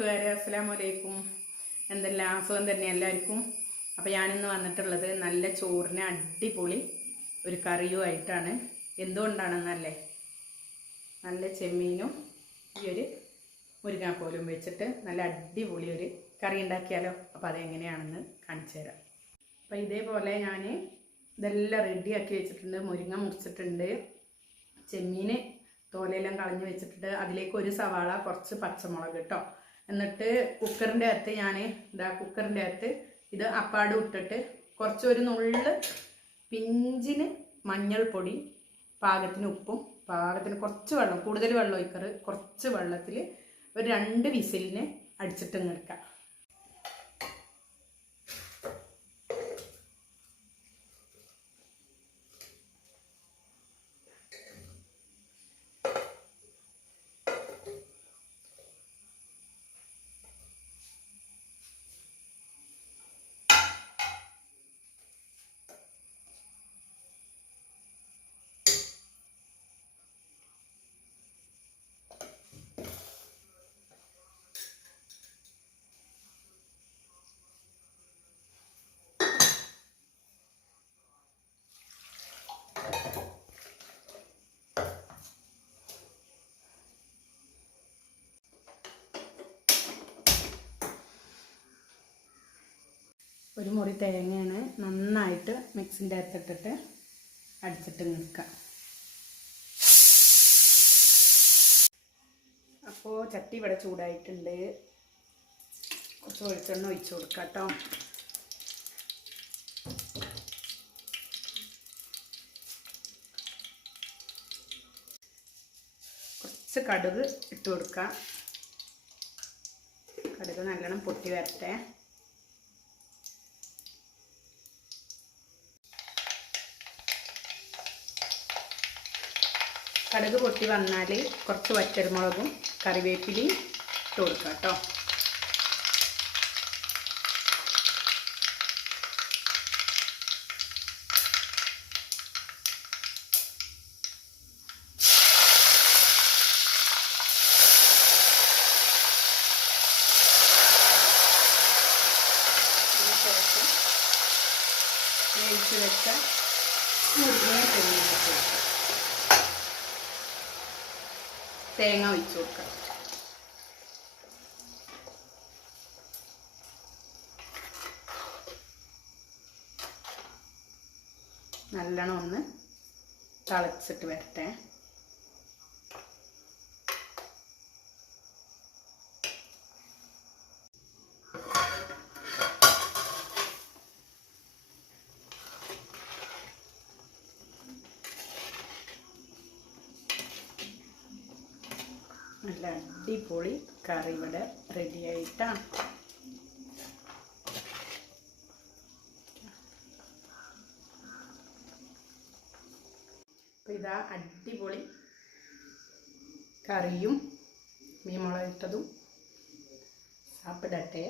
കൂട്ടുകാരെ അസ്സലാമു അലൈക്കും എന്തെല്ലാം? അസുഖം തന്നെ എല്ലാവർക്കും. അപ്പോൾ ഞാനിന്ന് വന്നിട്ടുള്ളത് നല്ല ചോറിന് അടിപൊളി ഒരു കറിയുമായിട്ടാണ് എന്തുകൊണ്ടാണെന്നല്ലേ? നല്ല ചെമ്മീനും ഈ ഒരു മുരിങ്ങാപ്പോലും വെച്ചിട്ട് നല്ല അടിപൊളി ഒരു കറി ഉണ്ടാക്കിയാലോ? അപ്പോൾ അതെങ്ങനെയാണെന്ന് കാണിച്ചു തരാം. അപ്പോൾ ഇതേപോലെ ഞാൻ ഇതെല്ലാം റെഡിയാക്കി വെച്ചിട്ടുണ്ട്. മുരിങ്ങ മുറിച്ചിട്ടുണ്ട്. ചെമ്മീൻ തോലയെല്ലാം കളഞ്ഞ് വെച്ചിട്ടുണ്ട്. അതിലേക്ക് ഒരു സവാള കുറച്ച് പച്ചമുളക് കേട്ടോ എന്നിട്ട് കുക്കറിന്റെ അകത്ത് ഞാൻ ഇതാ കുക്കറിന്റെ അകത്ത് ഇത് അപ്പാട് ഇട്ടിട്ട് കുറച്ചൊരു നുള്ള് പിഞ്ചിന് മഞ്ഞൾപ്പൊടി പാകത്തിന് ഉപ്പും പാകത്തിന് കുറച്ച് വെള്ളം കൂടുതൽ വെള്ളം ഒഴിക്കറ് കുറച്ച് വെള്ളത്തിൽ ഒരു രണ്ട് വിസിലിന് അടിച്ചിട്ട് എടുക്കാം ഒരു മുറി തേങ്ങയാണ് നന്നായിട്ട് മിക്സിന്റെ അകത്തിട്ടിട്ട് അടിച്ചിട്ട് നിൽക്കുക. അപ്പോൾ ചട്ടി ഇവിടെ ചൂടായിട്ടുണ്ട്. കുറച്ച് വെളിച്ചെണ്ണ ഒഴിച്ചു കൊടുക്കാം കേട്ടോ. കുറച്ച് കടുക് ഇട്ട് കൊടുക്കാം. കടുക് നല്ലോണം പൊട്ടി വരട്ടെ. കടുക് പൊട്ടി വന്നാൽ കുറച്ച് വറ്റൽമുളകും കറിവേപ്പിലയും ഇട്ട് കൊടുക്കുക കേട്ടോ. വേവിച്ച് വെച്ച മുരിങ്ങ തെങ്ങിട്ട് കൊടുക്കുക തേങ്ങ ഒഴിച്ചു കൊടുക്കാം. നല്ലോണം ഒന്ന് തിളച്ചിട്ട് വരട്ടെ. നല്ല അടിപൊളി കറി ഇവിടെ റെഡി ആയിട്ടാണ് ഇതാ അടിപൊളി കറിയും മീൻ മുളകിട്ടതും. സാപ്പിടട്ടെ.